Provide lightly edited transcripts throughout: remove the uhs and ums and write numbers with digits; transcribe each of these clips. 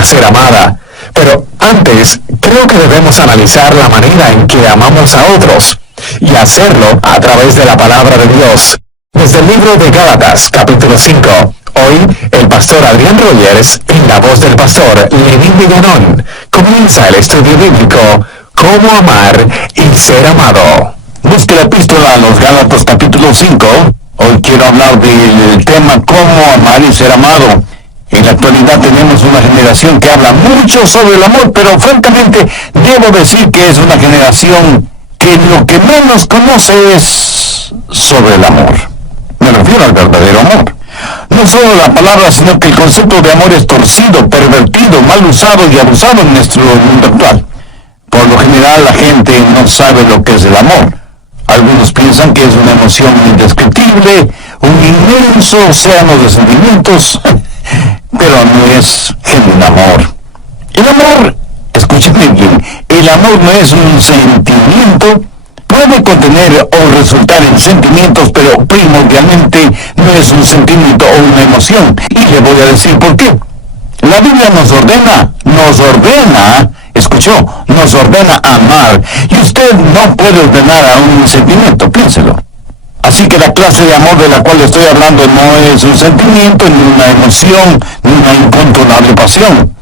a ser amada. Pero antes, creo que debemos analizar la manera en que amamos a otros, y hacerlo a través de la palabra de Dios. Desde el libro de Gálatas, capítulo 5. Hoy, el pastor Adrián Rogers, en la voz del pastor Lenín Villanón, comienza el estudio bíblico Cómo amar y ser amado. Busque la epístola a los Gálatas, capítulo 5. Hoy quiero hablar del tema Cómo amar y ser amado. En la actualidad tenemos una generación que habla mucho sobre el amor, pero francamente debo decir que es una generación que lo que menos conoce es sobre el amor. Me refiero al verdadero amor. No solo la palabra, sino que el concepto de amor es torcido, pervertido, mal usado y abusado en nuestro mundo actual. Por lo general la gente no sabe lo que es el amor. Algunos piensan que es una emoción indescriptible, un inmenso océano de sentimientos, pero no es genuino amor. El amor, escúcheme bien, el amor no es un sentimiento. Puede contener o resultar en sentimientos, pero primordialmente no es un sentimiento o una emoción. Y le voy a decir por qué. La Biblia nos ordena, escuchó, nos ordena amar. Y usted no puede ordenar a un sentimiento, piénselo. Así que la clase de amor de la cual estoy hablando no es un sentimiento, ni una emoción, ni una incontrolable pasión.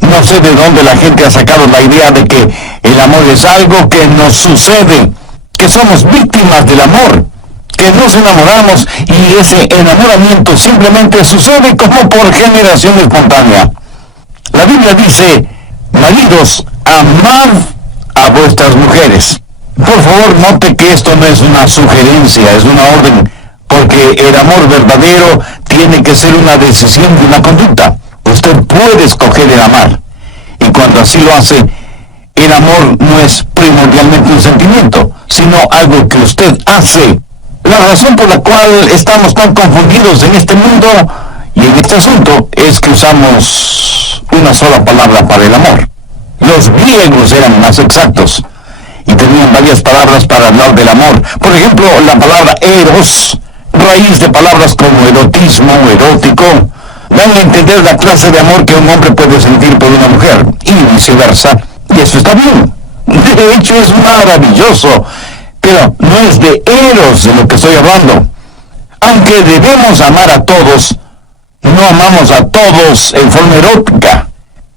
No sé de dónde la gente ha sacado la idea de que el amor es algo que nos sucede, que somos víctimas del amor, que nos enamoramos y ese enamoramiento simplemente sucede como por generación espontánea. La Biblia dice, maridos, amad a vuestras mujeres. Por favor, note que esto no es una sugerencia, es una orden, porque el amor verdadero tiene que ser una decisión y una conducta. Usted puede escoger el amar, y cuando así lo hace, el amor no es primordialmente un sentimiento, sino algo que usted hace. La razón por la cual estamos tan confundidos en este mundo y en este asunto es que usamos una sola palabra para el amor. Los griegos eran más exactos y tenían varias palabras para hablar del amor. Por ejemplo, la palabra eros, raíz de palabras como erotismo, erótico, dan a entender la clase de amor que un hombre puede sentir por una mujer, y viceversa, y eso está bien. De hecho, es maravilloso, pero no es de eros de lo que estoy hablando. Aunque debemos amar a todos, no amamos a todos en forma erótica,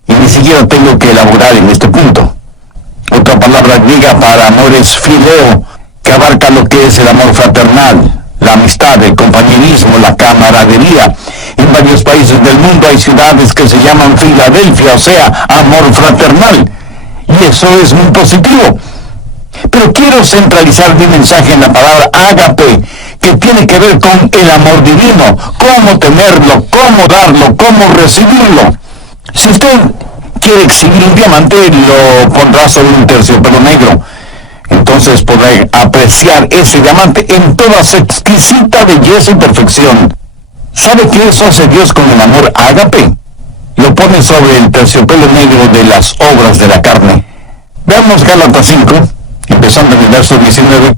y ni siquiera tengo que elaborar en este punto. Otra palabra griega para amor es fileo, que abarca lo que es el amor fraternal, la amistad, el compañerismo, la camaradería. En varios países del mundo hay ciudades que se llaman Filadelfia, o sea, amor fraternal. Y eso es muy positivo. Pero quiero centralizar mi mensaje en la palabra ágape, que tiene que ver con el amor divino, cómo tenerlo, cómo darlo, cómo recibirlo. Si usted quiere exhibir un diamante, lo pondrá sobre un terciopelo negro. Entonces podrá apreciar ese diamante en toda su exquisita belleza y perfección. ¿Sabe qué eso hace Dios con el amor ágape? Lo pone sobre el terciopelo negro de las obras de la carne. Veamos Gálatas 5, empezando en el verso 19.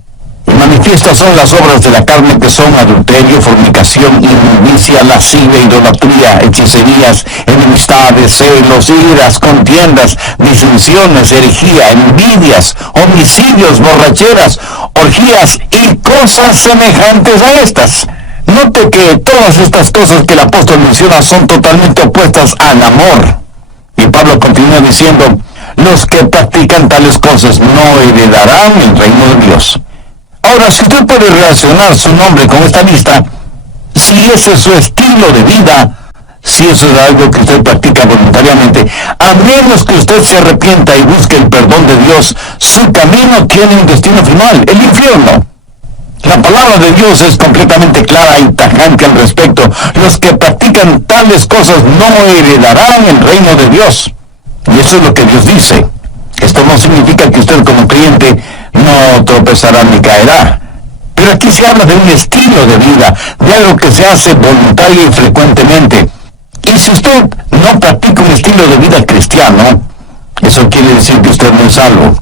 Y manifiestas son las obras de la carne, que son adulterio, fornicación, inmundicia, lascivia, idolatría, hechicerías, enemistades, celos, iras, contiendas, disensiones, herejía, envidias, homicidios, borracheras, orgías y cosas semejantes a estas. Note que todas estas cosas que el apóstol menciona son totalmente opuestas al amor. Y Pablo continúa diciendo, los que practican tales cosas no heredarán el reino de Dios. Ahora, si usted puede relacionar su nombre con esta lista, si ese es su estilo de vida, si eso es algo que usted practica voluntariamente, a menos que usted se arrepienta y busque el perdón de Dios, su camino tiene un destino final, el infierno. La palabra de Dios es completamente clara y tajante al respecto. Los que practican tales cosas no heredarán el reino de Dios. Y eso es lo que Dios dice. Esto no significa que usted como creyente no tropezará ni caerá. Pero aquí se habla de un estilo de vida, de algo que se hace voluntario y frecuentemente. Y si usted no practica un estilo de vida cristiano, eso quiere decir que usted no es salvo.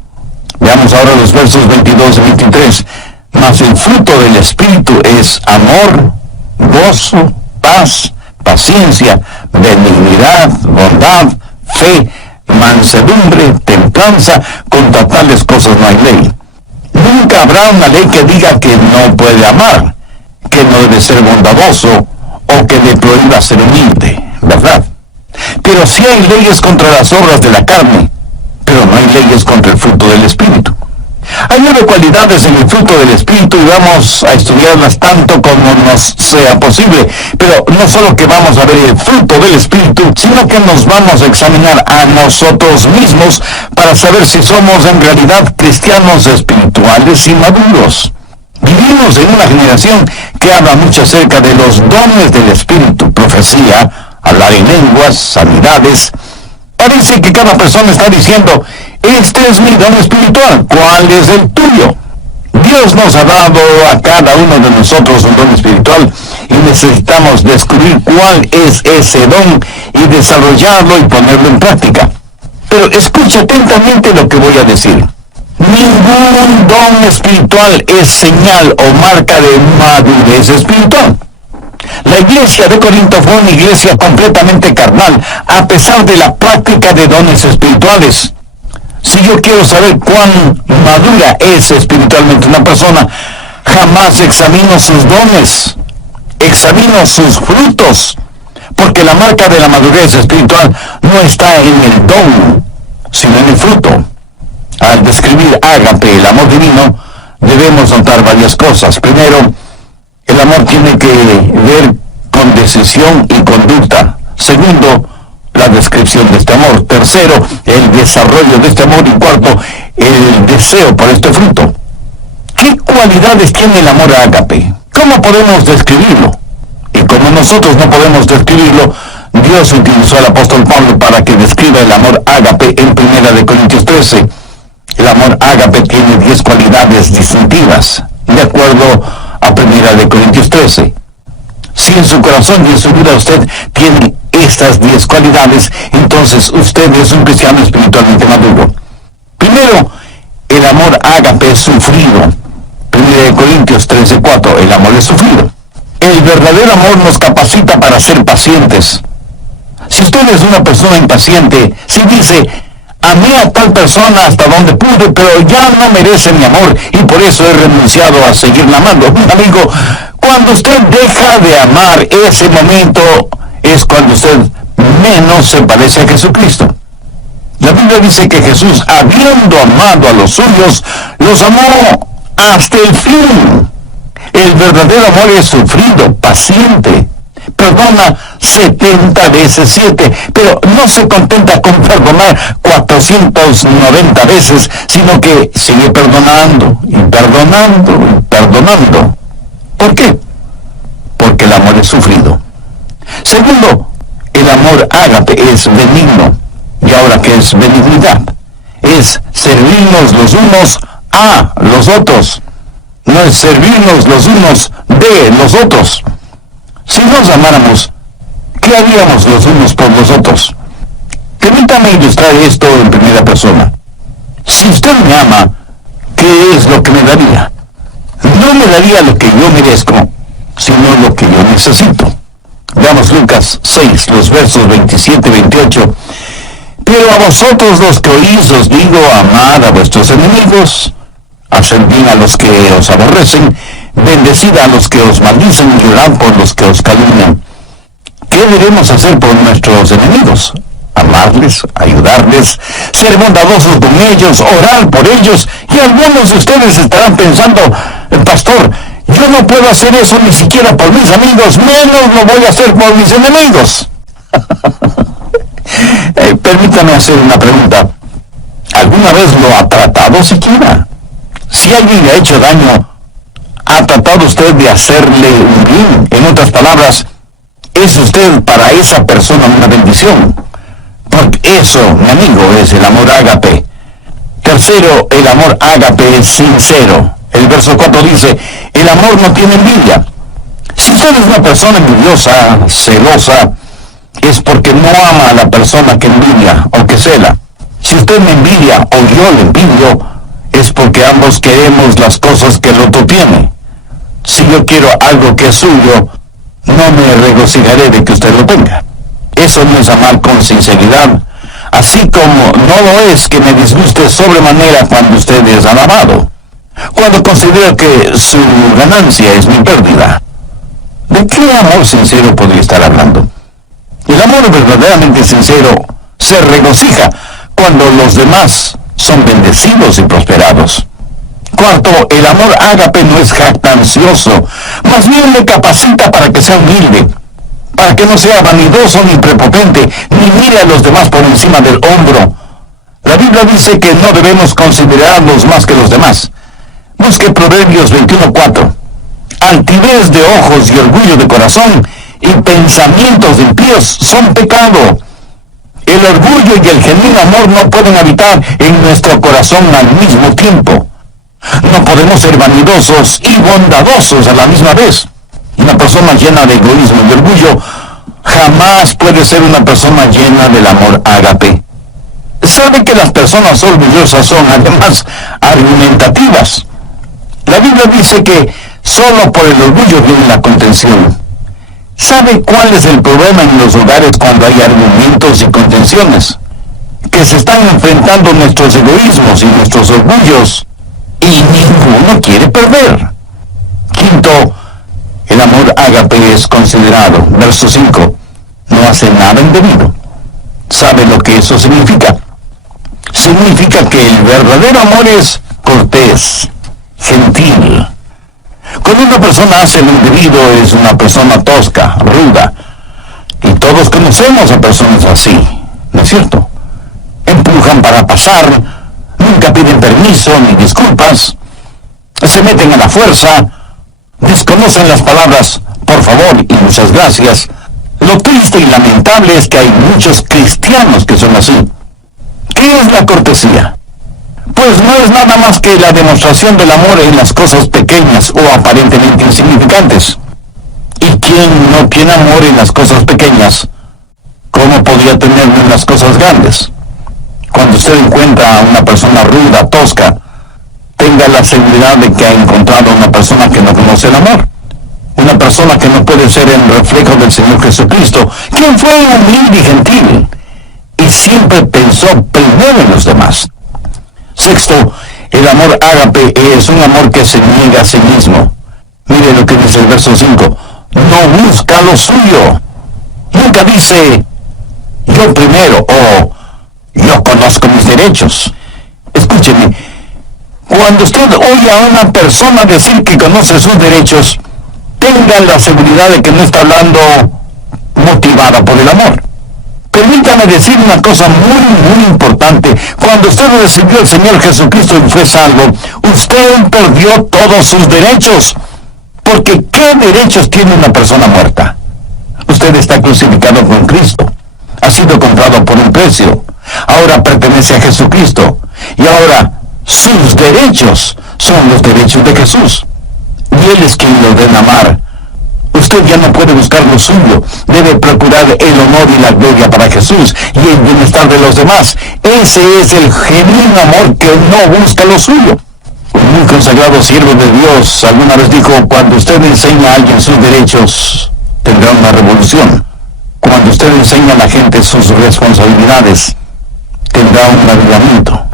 Veamos ahora los versos 22 y 23. Mas el fruto del Espíritu es amor, gozo, paz, paciencia, benignidad, bondad, fe, mansedumbre, templanza. Contra tales cosas no hay ley. Nunca habrá una ley que diga que no puede amar, que no debe ser bondadoso o que le prohíba ser humilde, ¿verdad? Pero sí hay leyes contra las obras de la carne, pero no hay leyes contra el fruto del Espíritu. Hay 9 cualidades en el fruto del Espíritu y vamos a estudiarlas tanto como nos sea posible. Pero no solo que vamos a ver el fruto del Espíritu, sino que nos vamos a examinar a nosotros mismos para saber si somos en realidad cristianos espirituales y maduros. Vivimos en una generación que habla mucho acerca de los dones del Espíritu, profecía, hablar en lenguas, sanidades. Parece que cada persona está diciendo: este es mi don espiritual, ¿cuál es el tuyo? Dios nos ha dado a cada uno de nosotros un don espiritual y necesitamos descubrir cuál es ese don y desarrollarlo y ponerlo en práctica. Pero escucha atentamente lo que voy a decir. Ningún don espiritual es señal o marca de madurez espiritual. La iglesia de Corinto fue una iglesia completamente carnal, a pesar de la práctica de dones espirituales. Si yo quiero saber cuán madura es espiritualmente una persona, jamás examino sus dones, examino sus frutos, porque la marca de la madurez espiritual no está en el don, sino en el fruto. Al describir ágape, el amor divino, debemos notar varias cosas. Primero, el amor tiene que ver con decisión y conducta. Segundo, la descripción de este amor. Tercero, el desarrollo de este amor. Y cuarto, el deseo por este fruto. ¿Qué cualidades tiene el amor ágape? ¿Cómo podemos describirlo? Y como nosotros no podemos describirlo, Dios utilizó al apóstol Pablo para que describa el amor ágape en 1 Corintios 13. El amor ágape tiene 10 cualidades distintivas, de acuerdo a 1 Corintios 13. Si en su corazón y en su vida usted tiene estas 10 cualidades, entonces usted es un cristiano espiritualmente maduro. Primero, el amor ágape es sufrido. 1 Corintios 13:4, el amor es sufrido. El verdadero amor nos capacita para ser pacientes. Si usted es una persona impaciente, si dice: amé a tal persona hasta donde pude, pero ya no merece mi amor y por eso he renunciado a seguirla amando. Amigo, cuando usted deja de amar, ese momento es cuando usted menos se parece a Jesucristo. La Biblia dice que Jesús, habiendo amado a los suyos, los amó hasta el fin. El verdadero amor es sufrido, paciente. Perdona 70 veces 7, pero no se contenta con perdonar 490 veces, sino que sigue perdonando y perdonando y perdonando. ¿Por qué? Porque el amor es sufrido. Segundo, el amor ágape es benigno. ¿Y ahora qué es benignidad? Es servirnos los unos a los otros. No es servirnos los unos de los otros. Si nos amáramos, ¿qué haríamos los unos por los otros? Permítame ilustrar esto en primera persona. Si usted me ama, ¿qué es lo que me daría? No me daría lo que yo merezco, sino lo que yo necesito. Veamos Lucas 6, los versos 27 y 28. Pero a vosotros los que oís os digo: amad a vuestros enemigos, haced bien a los que os aborrecen, bendecid a los que os maldicen y llorad por los que os calumnian. ¿Qué debemos hacer por nuestros enemigos? Amarles, ayudarles, ser bondadosos con ellos, orar por ellos. Y algunos de ustedes estarán pensando: pastor, yo no puedo hacer eso ni siquiera por mis amigos, menos lo voy a hacer por mis enemigos. Permítame hacer una pregunta. ¿Alguna vez lo ha tratado siquiera? Si alguien le ha hecho daño, ¿ha tratado usted de hacerle un bien? En otras palabras, ¿es usted para esa persona una bendición? Porque eso, mi amigo, es el amor ágape. Tercero, el amor ágape es sincero. El verso 4 dice: el amor no tiene envidia. Si usted es una persona envidiosa, celosa, es porque no ama a la persona que envidia o que cela. Si usted me envidia o yo le envidio, es porque ambos queremos las cosas que el otro tiene. Si yo quiero algo que es suyo, no me regocijaré de que usted lo tenga. Eso no es amar con sinceridad. así como no lo es que me disguste sobremanera cuando usted es alabado, cuando considero que su ganancia es mi pérdida. ¿De qué amor sincero podría estar hablando? El amor verdaderamente sincero se regocija cuando los demás son bendecidos y prosperados. Cuarto, el amor ágape no es jactancioso, más bien le capacita para que sea humilde, para que no sea vanidoso ni prepotente, ni mire a los demás por encima del hombro. La Biblia dice que no debemos considerarlos más que los demás. Busque Proverbios 21:4. Altivez de ojos y orgullo de corazón y pensamientos impíos son pecado. El orgullo y el genuino amor no pueden habitar en nuestro corazón al mismo tiempo. No podemos ser vanidosos y bondadosos a la misma vez. Una persona llena de egoísmo y orgullo jamás puede ser una persona llena del amor ágape. Sabe que las personas orgullosas son además argumentativas. La Biblia dice que solo por el orgullo viene la contención. ¿Sabe cuál es el problema en los hogares cuando hay argumentos y contenciones? Que se están enfrentando nuestros egoísmos y nuestros orgullos y ninguno quiere perder. Quinto, el amor ágape es considerado. Verso 5. No hace nada indebido. ¿Sabe lo que eso significa? Significa que el verdadero amor es cortés, gentil. Cuando una persona hace lo indebido es una persona tosca, ruda. Y todos conocemos a personas así, ¿no es cierto? Empujan para pasar, nunca piden permiso ni disculpas, se meten a la fuerza, desconocen las palabras por favor y muchas gracias. Lo triste y lamentable es que hay muchos cristianos que son así. ¿Qué es la cortesía? Pues no es nada más que la demostración del amor en las cosas pequeñas o aparentemente insignificantes. ¿Y quien no tiene amor en las cosas pequeñas, cómo podría tenerlo en las cosas grandes? Cuando usted encuentra a una persona ruda, tosca, tenga la seguridad de que ha encontrado a una persona que no conoce el amor. Una persona que no puede ser el reflejo del Señor Jesucristo, quien fue humilde y gentil, y siempre pensó primero en los demás. Sexto, el amor ágape es un amor que se niega a sí mismo. Mire lo que dice el verso 5. No busca lo suyo. Nunca dice, yo primero, o yo conozco mis derechos. Escúcheme, cuando usted oye a una persona decir que conoce sus derechos, tenga la seguridad de que no está hablando motivada por el amor. Permítame decir una cosa muy importante. Cuando usted recibió al Señor Jesucristo y fue salvo, usted perdió todos sus derechos. Porque ¿qué derechos tiene una persona muerta? Usted está crucificado con Cristo. Ha sido comprado por un precio. Ahora pertenece a Jesucristo. Y ahora sus derechos son los derechos de Jesús. Y Él es quien lo debe amar. Usted ya no puede buscar lo suyo. Debe procurar el honor y la gloria para Jesús y el bienestar de los demás. Ese es el genuino amor que no busca lo suyo. Un muy consagrado siervo de Dios alguna vez dijo, cuando usted enseña a alguien sus derechos, tendrá una revolución. Cuando usted enseña a la gente sus responsabilidades, tendrá un avivamiento.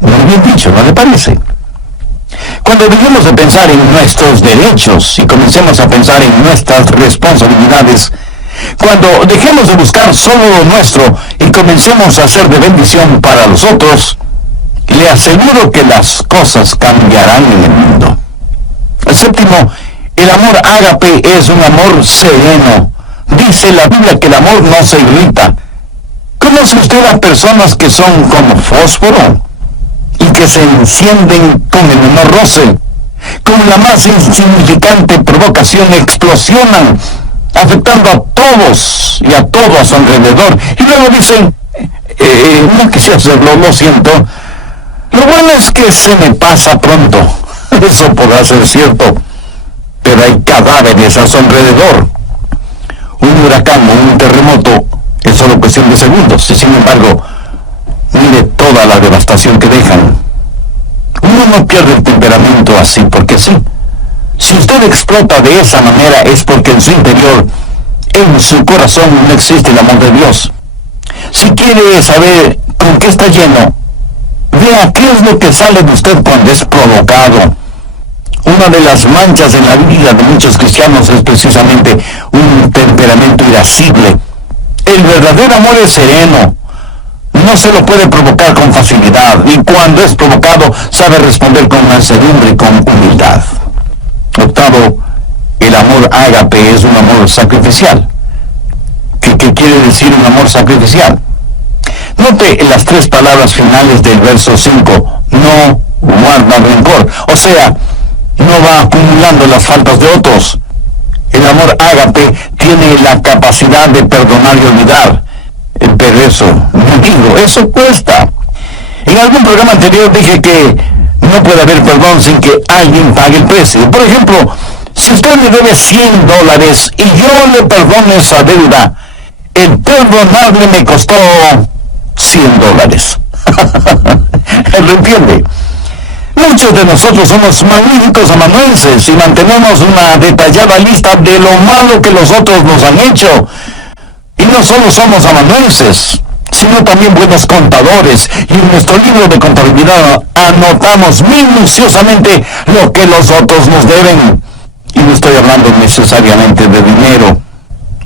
Muy bien dicho, ¿no le parece? Cuando dejemos de pensar en nuestros derechos y comencemos a pensar en nuestras responsabilidades, cuando dejemos de buscar solo lo nuestro y comencemos a hacer de bendición para los otros, le aseguro que las cosas cambiarán en el mundo. Séptimo, el amor ágape es un amor sereno. Dice la Biblia que el amor no se irrita. ¿Conoce usted a personas que son como fósforo y que se encienden con el menor roce? Con la más insignificante provocación explosionan, afectando a todos y a todo a su alrededor. Y luego dicen, no quise hacerlo, lo siento. Lo bueno es que se me pasa pronto. Eso podrá ser cierto, pero hay cadáveres a su alrededor. Un huracán o un terremoto es solo cuestión de segundos, y sin embargo, mire toda la devastación que dejan. Uno no pierde el temperamento así porque sí. Si usted explota de esa manera es porque en su interior, en su corazón, no existe el amor de Dios. Si usted quiere saber con qué está lleno, vea qué es lo que sale de usted cuando es provocado. Una de las manchas en la vida de muchos cristianos es precisamente un temperamento irascible. El verdadero amor es sereno. No se lo puede provocar con facilidad, y cuando es provocado sabe responder con mansedumbre y con humildad. Octavo, el amor ágape es un amor sacrificial. ¿Qué quiere decir un amor sacrificial? Note las tres palabras finales del verso 5. No guarda rencor. O sea, no va acumulando las faltas de otros. El amor ágape tiene la capacidad de perdonar y olvidar. Pero eso, digo, eso cuesta. En algún programa anterior dije que no puede haber perdón sin que alguien pague el precio. Por ejemplo, si usted me debe $100 y yo le perdono esa deuda, el perdonarle me costó $100. ¿Lo entiende? Muchos de nosotros somos magníficos amanuenses y mantenemos una detallada lista de lo malo que los otros nos han hecho. Y no solo somos amanuenses, sino también buenos contadores. Y en nuestro libro de contabilidad anotamos minuciosamente lo que los otros nos deben. Y no estoy hablando necesariamente de dinero.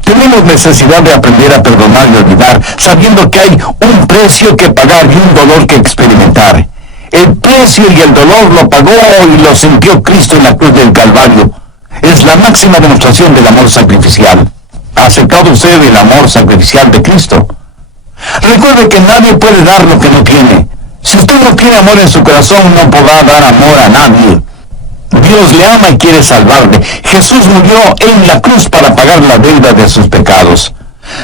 Tenemos necesidad de aprender a perdonar y olvidar, sabiendo que hay un precio que pagar y un dolor que experimentar. El precio y el dolor lo pagó y lo sintió Cristo en la cruz del Calvario. Es la máxima demostración del amor sacrificial. ¿Ha aceptado usted el amor sacrificial de Cristo? Recuerde que nadie puede dar lo que no tiene. Si usted no tiene amor en su corazón, no podrá dar amor a nadie. Dios le ama y quiere salvarle. Jesús murió en la cruz para pagar la deuda de sus pecados.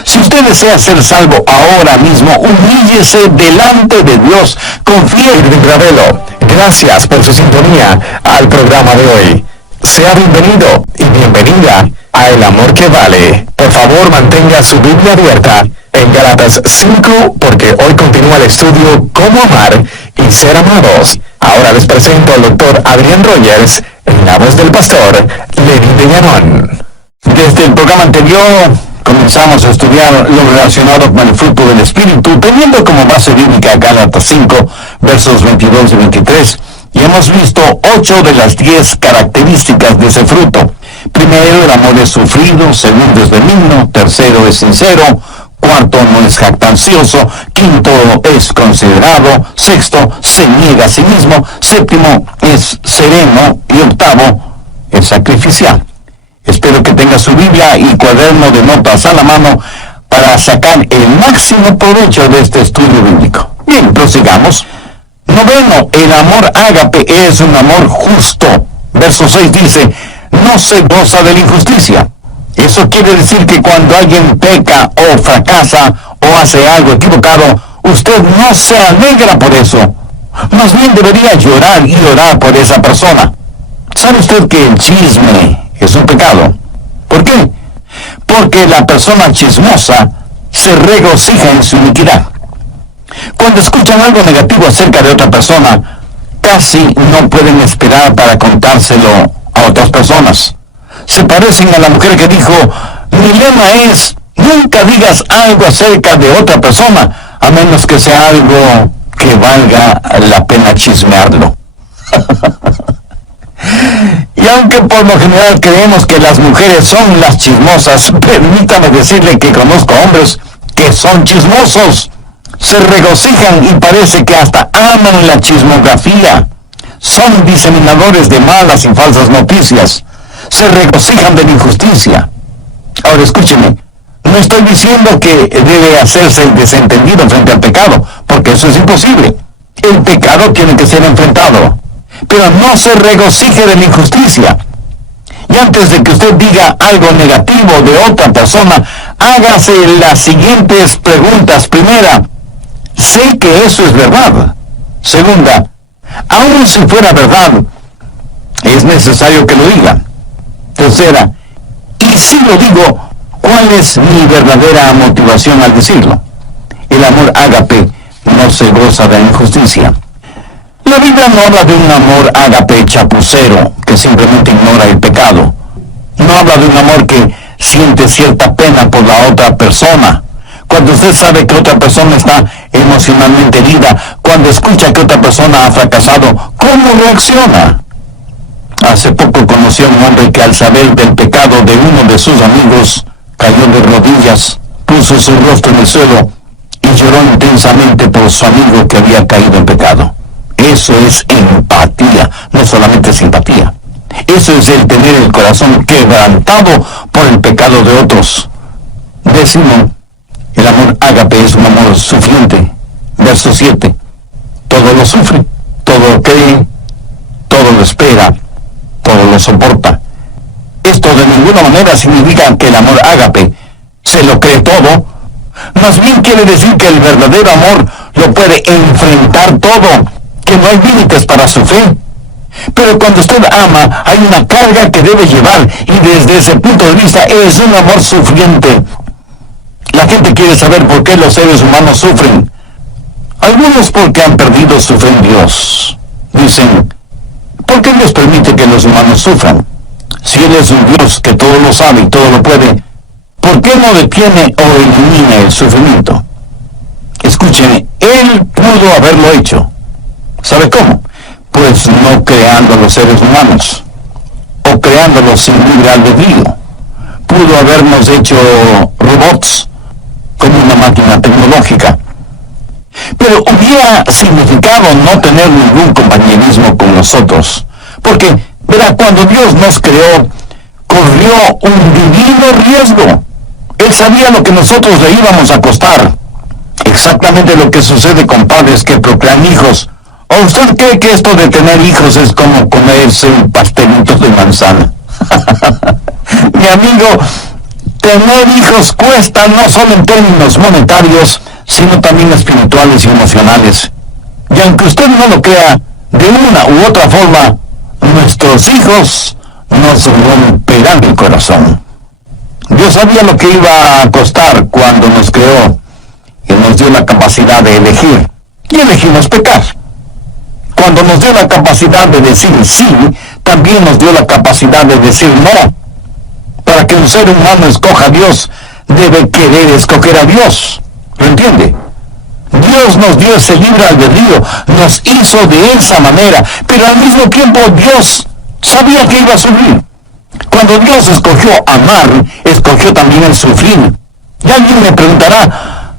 Si usted desea ser salvo ahora mismo, humíllese delante de Dios. Confíe en Ravelo. Gracias por su sintonía al programa de hoy. Sea bienvenido y bienvenida a El Amor que Vale. Por favor, mantenga su Biblia abierta en Gálatas 5, porque hoy continúa el estudio Cómo amar y ser amados. Ahora les presento al doctor Adrián Rogers en la voz del pastor Lenín de Llanón. Desde el programa anterior comenzamos a estudiar lo relacionado con el fruto del Espíritu, teniendo como base bíblica Gálatas 5, versos 22 y 23, y hemos visto 8 de las 10 características de ese fruto. Primero, el amor es sufrido. Segundo, es benigno. Tercero, es sincero. Cuarto, no es jactancioso. Quinto, es considerado. Sexto, se niega a sí mismo. Séptimo, es sereno. Y octavo, es sacrificial. Espero que tenga su Biblia y cuaderno de notas a la mano para sacar el máximo provecho de este estudio bíblico. Bien, prosigamos. Noveno, el amor ágape es un amor justo. Verso 6 dice, no se goza de la injusticia. Eso quiere decir que cuando alguien peca o fracasa o hace algo equivocado, usted no se alegra por eso. Más bien debería llorar y orar por esa persona. ¿Sabe usted que el chisme es un pecado? ¿Por qué? Porque la persona chismosa se regocija en su iniquidad. Cuando escuchan algo negativo acerca de otra persona, casi no pueden esperar para contárselo a otras personas. Se parecen a la mujer que dijo, mi lema es, nunca digas algo acerca de otra persona, a menos que sea algo que valga la pena chismearlo. Y aunque por lo general creemos que las mujeres son las chismosas, permítame decirle que conozco hombres que son chismosos. Se regocijan y parece que hasta aman la chismografía. Son diseminadores de malas y falsas noticias. Se regocijan de la injusticia. Ahora escúcheme, no estoy diciendo que debe hacerse el desentendido frente al pecado, porque eso es imposible. El pecado tiene que ser enfrentado. Pero no se regocije de la injusticia. Y antes de que usted diga algo negativo de otra persona, hágase las siguientes preguntas. Primera, ¿sé que eso es verdad? Segunda, aun si fuera verdad, ¿es necesario que lo diga? Tercera, y si lo digo, ¿cuál es mi verdadera motivación al decirlo? El amor ágape no se goza de la injusticia. La Biblia no habla de un amor ágape chapucero que simplemente ignora el pecado. No habla de un amor que siente cierta pena por la otra persona. Cuando usted sabe que otra persona está emocionalmente herida, cuando escucha que otra persona ha fracasado, ¿cómo reacciona? Hace poco conocí a un hombre que al saber del pecado de uno de sus amigos, cayó de rodillas, puso su rostro en el suelo y lloró intensamente por su amigo que había caído en pecado. Eso es empatía, no solamente simpatía. Eso es el tener el corazón quebrantado por el pecado de otros. Décimo, el amor ágape es un amor sufriente. Verso 7. Todo lo sufre, todo lo cree, todo lo espera, todo lo soporta. Esto de ninguna manera significa que el amor ágape se lo cree todo. Más bien quiere decir que el verdadero amor lo puede enfrentar todo, que no hay límites para su fe. Pero cuando usted ama, hay una carga que debe llevar, y desde ese punto de vista es un amor sufriente. La gente quiere saber por qué los seres humanos sufren. Algunos porque han perdido su fe en Dios. Dicen, ¿por qué Dios permite que los humanos sufran? Si Él es un Dios que todo lo sabe y todo lo puede, ¿por qué no detiene o elimina el sufrimiento? Escúcheme, Él pudo haberlo hecho. ¿Sabe cómo? Pues no creando a los seres humanos, o creándolos sin libre albedrío. Pudo habernos hecho robots, como una máquina tecnológica. Pero hubiera significado no tener ningún compañerismo con nosotros. Porque, verá, cuando Dios nos creó, corrió un divino riesgo. Él sabía lo que nosotros le íbamos a costar. Exactamente lo que sucede con padres que procrean hijos. ¿O usted cree que esto de tener hijos es como comerse un pastelito de manzana? Mi amigo, tener hijos cuesta no solo en términos monetarios, sino también espirituales y emocionales. Y aunque usted no lo crea, de una u otra forma, nuestros hijos nos romperán el corazón. Dios sabía lo que iba a costar cuando nos creó y nos dio la capacidad de elegir. Y elegimos pecar. Cuando nos dio la capacidad de decir sí, también nos dio la capacidad de decir no. Para que un ser humano escoja a Dios, debe querer escoger a Dios. ¿Lo entiende? Dios nos dio ese libre albedrío, nos hizo de esa manera, pero al mismo tiempo Dios sabía que iba a sufrir. Cuando Dios escogió amar, escogió también el sufrir. Y alguien me preguntará,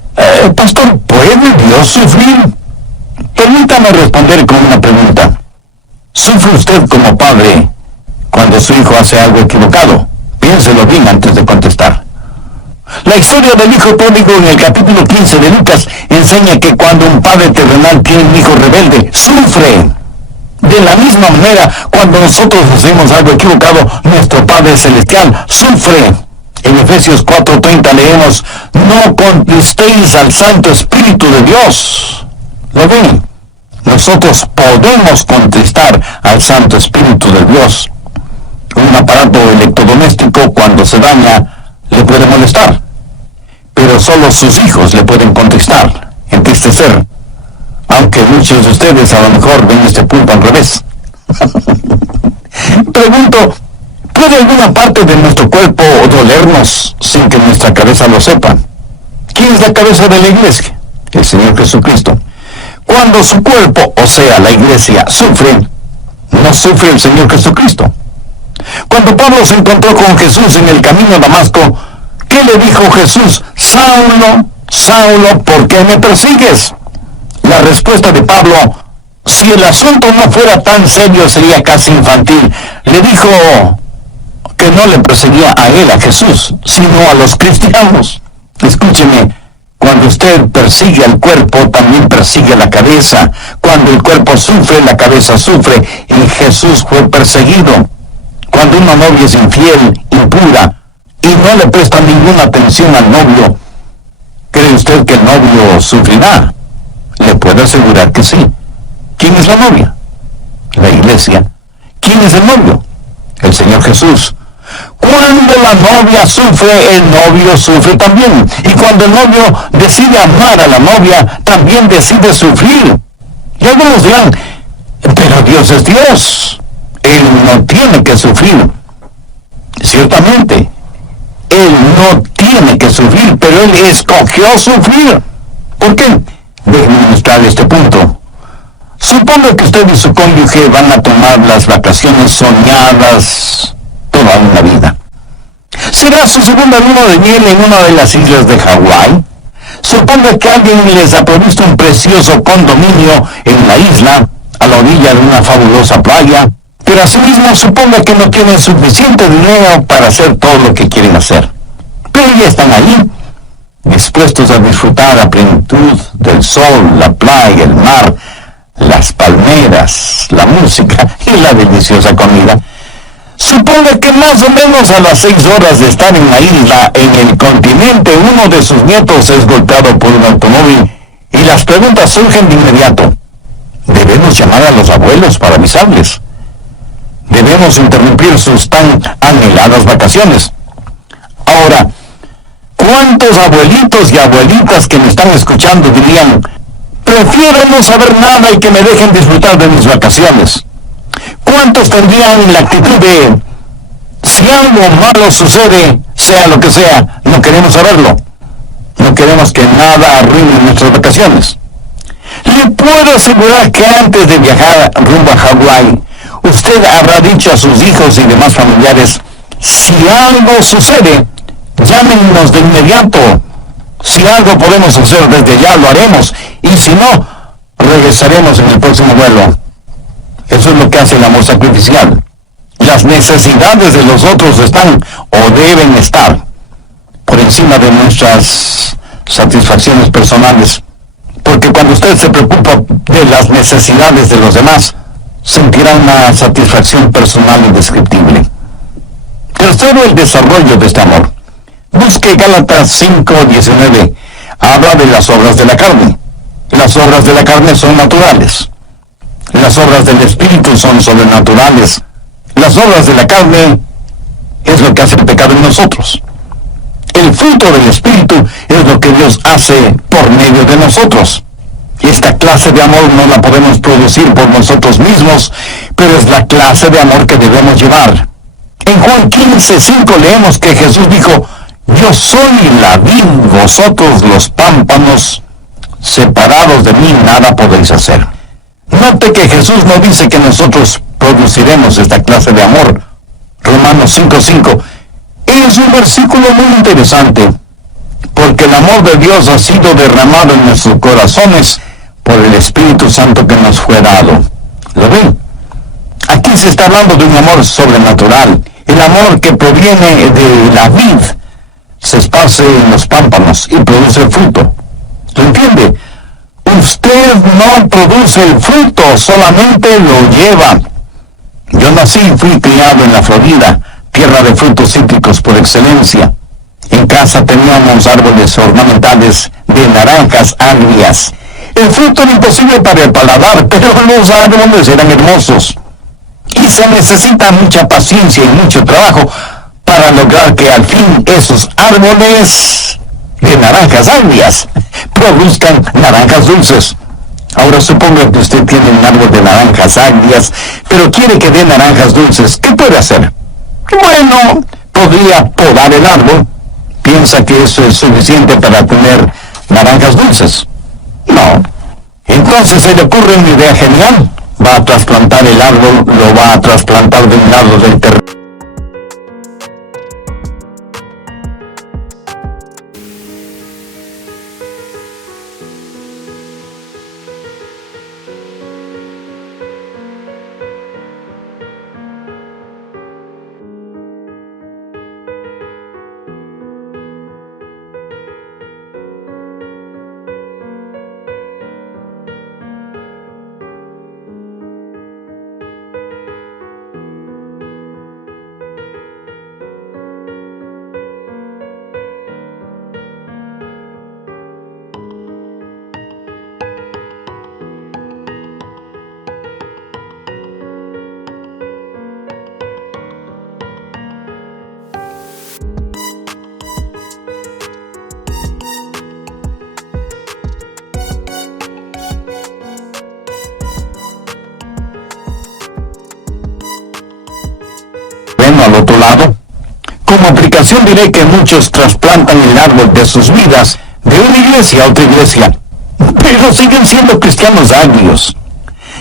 pastor, ¿puede Dios sufrir? Permítame responder con una pregunta. ¿Sufre usted como padre cuando su hijo hace algo equivocado? Piénselo bien antes de contestar. La historia del hijo pródigo en el capítulo 15 de Lucas enseña que cuando un padre terrenal tiene un hijo rebelde, sufre. De la misma manera, cuando nosotros hacemos algo equivocado, nuestro Padre Celestial sufre. En Efesios 4:30 leemos, no contristéis al Santo Espíritu de Dios. ¿Lo ven? Nosotros podemos contristar al Santo Espíritu de Dios. Un aparato electrodoméstico, cuando se daña, le puede molestar. Pero solo sus hijos le pueden contristar, entristecer. Aunque muchos de ustedes a lo mejor ven este punto al revés. Pregunto, ¿puede alguna parte de nuestro cuerpo dolernos sin que nuestra cabeza lo sepa? ¿Quién es la cabeza de la iglesia? El Señor Jesucristo. Cuando su cuerpo, o sea, la iglesia, sufre, no sufre el Señor Jesucristo. Cuando Pablo se encontró con Jesús en el camino a Damasco, ¿qué le dijo Jesús? Saulo, Saulo, ¿por qué me persigues? La respuesta de Pablo, si el asunto no fuera tan serio, sería casi infantil. Le dijo que no le perseguía a él, a Jesús, sino a los cristianos. Escúcheme, cuando usted persigue al cuerpo, también persigue la cabeza. Cuando el cuerpo sufre, la cabeza sufre, y Jesús fue perseguido. Cuando una novia es infiel, impura, y no le presta ninguna atención al novio, ¿cree usted que el novio sufrirá? Le puedo asegurar que sí. ¿Quién es la novia? La iglesia. ¿Quién es el novio? El Señor Jesús. Cuando la novia sufre, el novio sufre también. Y cuando el novio decide amar a la novia, también decide sufrir. Y algunos dirán, pero Dios es Dios. Él no tiene que sufrir. Ciertamente, Él no tiene que sufrir, pero Él escogió sufrir. ¿Por qué? Déjenme mostrar este punto. Supongo que usted y su cónyuge van a tomar las vacaciones soñadas toda una vida. ¿Será su segunda luna de miel en una de las islas de Hawái? Supongo que alguien les ha provisto un precioso condominio en la isla, a la orilla de una fabulosa playa, pero asimismo supongo que no tienen suficiente dinero para hacer todo lo que quieren hacer. Pero ya están allí, dispuestos a disfrutar a plenitud del sol, la playa, el mar, las palmeras, la música y la deliciosa comida. Supongo que más o menos a las 6 horas de estar en la isla, en el continente, uno de sus nietos es golpeado por un automóvil y las preguntas surgen de inmediato. Debemos llamar a los abuelos para avisarles. Debemos interrumpir sus tan anheladas vacaciones. Ahora, ¿cuántos abuelitos y abuelitas que me están escuchando dirían: prefiero no saber nada y que me dejen disfrutar de mis vacaciones? ¿Cuántos tendrían la actitud de: si algo malo sucede, sea lo que sea, no queremos saberlo? No queremos que nada arruine nuestras vacaciones. Le puedo asegurar que antes de viajar rumbo a Hawái, usted habrá dicho a sus hijos y demás familiares: si algo sucede, llámenos de inmediato. Si algo podemos hacer desde ya, lo haremos. Y si no, regresaremos en el próximo vuelo. Eso es lo que hace el amor sacrificial. Las necesidades de los otros están, o deben estar, por encima de nuestras satisfacciones personales. Porque cuando usted se preocupa de las necesidades de los demás, sentirá una satisfacción personal indescriptible. Tercero, el desarrollo de este amor. Busque Gálatas 5:19. Habla de las obras de la carne. Las obras de la carne son naturales. Las obras del Espíritu son sobrenaturales. Las obras de la carne es lo que hace el pecado en nosotros. El fruto del Espíritu es lo que Dios hace por medio de nosotros. Esta clase de amor no la podemos producir por nosotros mismos, pero es la clase de amor que debemos llevar. En Juan 15:5 leemos que Jesús dijo: yo soy la vid, vosotros los pámpanos, separados de mí nada podéis hacer. Note que Jesús no dice que nosotros produciremos esta clase de amor. Romanos 5:5 es un versículo muy interesante, porque el amor de Dios ha sido derramado en nuestros corazones por el Espíritu Santo que nos fue dado. ¿Lo ven? Aquí se está hablando de un amor sobrenatural, el amor que proviene de la vid, se esparce en los pámpanos y produce fruto. ¿Lo entiende? Usted no produce el fruto, solamente lo lleva. Yo nací y fui criado en la Florida, tierra de frutos cítricos por excelencia. En casa teníamos árboles ornamentales de naranjas agrias. El fruto era imposible para el paladar, pero los árboles eran hermosos. Y se necesita mucha paciencia y mucho trabajo para lograr que al fin esos árboles de naranjas agrias produzcan naranjas dulces. Ahora supongo que usted tiene un árbol de naranjas agrias, pero quiere que dé naranjas dulces. ¿Qué puede hacer? Bueno, podría podar el árbol. ¿Piensa que eso es suficiente para tener naranjas dulces? No. Entonces se le ocurre una idea genial. Va a trasplantar el árbol, lo va a trasplantar de un lado del terreno. Como aplicación diré que muchos trasplantan el árbol de sus vidas de una iglesia a otra iglesia, pero siguen siendo cristianos agrios.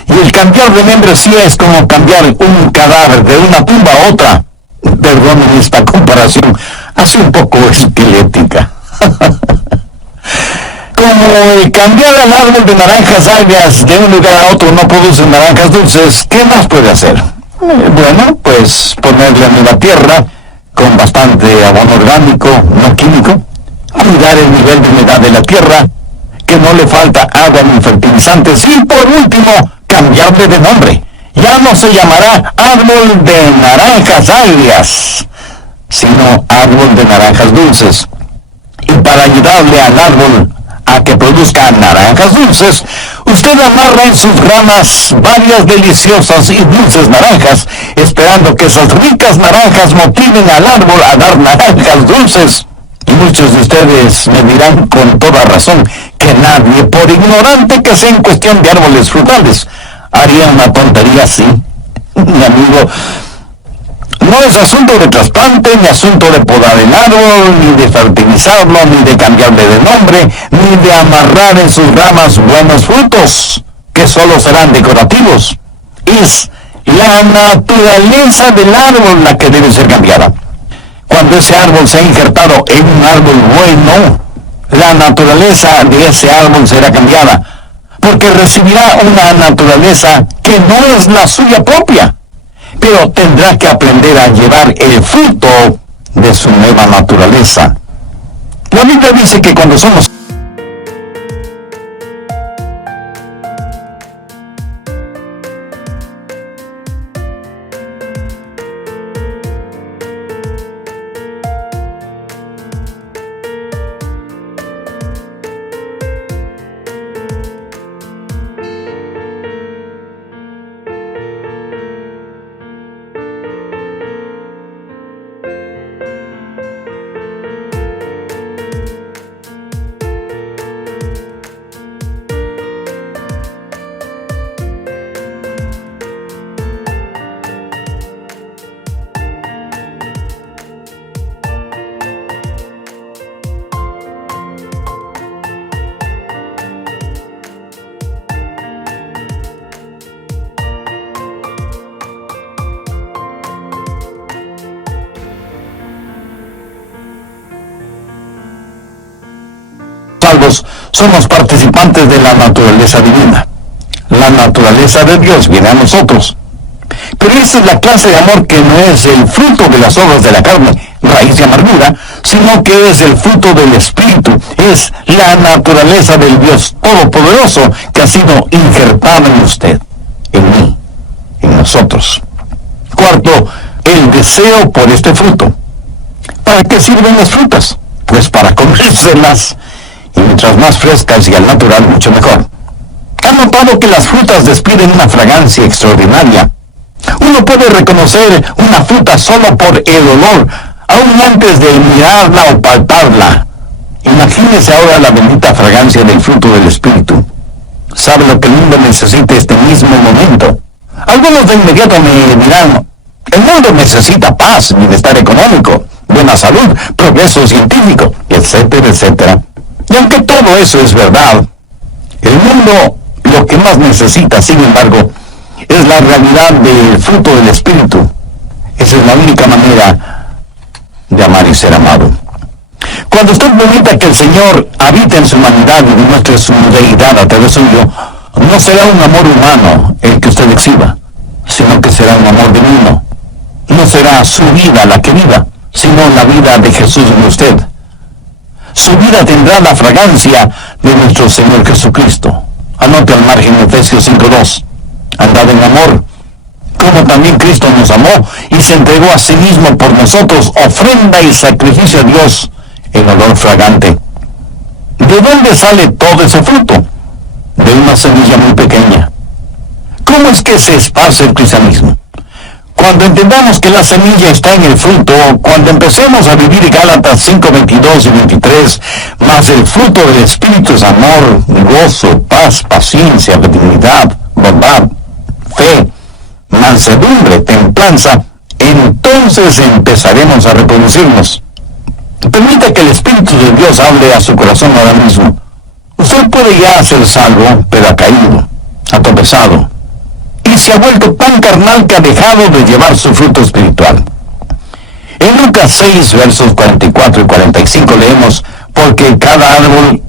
Y el cambiar de membresía es como cambiar un cadáver de una tumba a otra. Perdonen esta comparación, hace un poco esquelética. Como el cambiar el árbol de naranjas agrias de un lugar a otro no produce naranjas dulces, ¿qué más puede hacer? Bueno, pues ponerle en la tierra con bastante abono orgánico, no químico, cuidar el nivel de humedad de la tierra, que no le falta agua ni fertilizantes, y por último, cambiarle de nombre. Ya no se llamará árbol de naranjas agrias, sino árbol de naranjas dulces. Y para ayudarle al árbol a que produzca naranjas dulces, usted amarra en sus ramas varias deliciosas y dulces naranjas, esperando que esas ricas naranjas motiven al árbol a dar naranjas dulces. Y muchos de ustedes me dirán con toda razón que nadie, por ignorante que sea en cuestión de árboles frutales, haría una tontería así. Mi amigo, no es asunto de trasplante, ni asunto de podar el árbol, ni de fertilizarlo, ni de cambiarle de nombre, ni de amarrar en sus ramas buenos frutos, que solo serán decorativos. Es la naturaleza del árbol la que debe ser cambiada. Cuando ese árbol se ha injertado en un árbol bueno, la naturaleza de ese árbol será cambiada, porque recibirá una naturaleza que no es la suya propia, pero tendrá que aprender a llevar el fruto de su nueva naturaleza. La Biblia dice que cuando somos salvos, somos participantes de la naturaleza divina. La naturaleza de Dios viene a nosotros. Pero esa es la clase de amor que no es el fruto de las obras de la carne, raíz de amargura, sino que es el fruto del Espíritu, es la naturaleza del Dios Todopoderoso que ha sido injertada en usted, en mí, en nosotros. Cuarto, el deseo por este fruto. ¿Para qué sirven las frutas? Pues para comérselas, y mientras más frescas y al natural, mucho mejor. ¿Han notado que las frutas despiden una fragancia extraordinaria? Uno puede reconocer una fruta solo por el olor, aún antes de mirarla o palparla. Imagínese ahora la bendita fragancia del fruto del Espíritu. ¿Sabe lo que el mundo necesita este mismo momento? Algunos de inmediato me dirán, el mundo necesita paz, bienestar económico, buena salud, progreso científico, etcétera, etcétera. Y aunque todo eso es verdad, el mundo lo que más necesita, sin embargo, es la realidad del fruto del Espíritu. Esa es la única manera de amar y ser amado. Cuando usted permita que el Señor habite en su humanidad y demuestre su deidad a través suyo, no será un amor humano el que usted exhiba, sino que será un amor divino. No será su vida la que viva, sino la vida de Jesús en usted. Su vida tendrá la fragancia de nuestro Señor Jesucristo. Anote al margen Efesios 5:2. Andad en amor, como también Cristo nos amó y se entregó a sí mismo por nosotros, ofrenda y sacrificio a Dios en olor fragante. ¿De dónde sale todo ese fruto? De una semilla muy pequeña. ¿Cómo es que se esparce el cristianismo? Cuando entendamos que la semilla está en el fruto, cuando empecemos a vivir Gálatas 5:22 y 23, más el fruto del Espíritu es amor, gozo, paz, paciencia, benignidad, bondad, fe, mansedumbre, templanza, entonces empezaremos a reproducirnos. Permita que el Espíritu de Dios hable a su corazón ahora mismo. Usted puede ya ser salvo, pero ha caído, ha tropezado, y se ha vuelto tan carnal que ha dejado de llevar su fruto espiritual. En Lucas 6, versos 44 y 45 leemos: porque cada árbol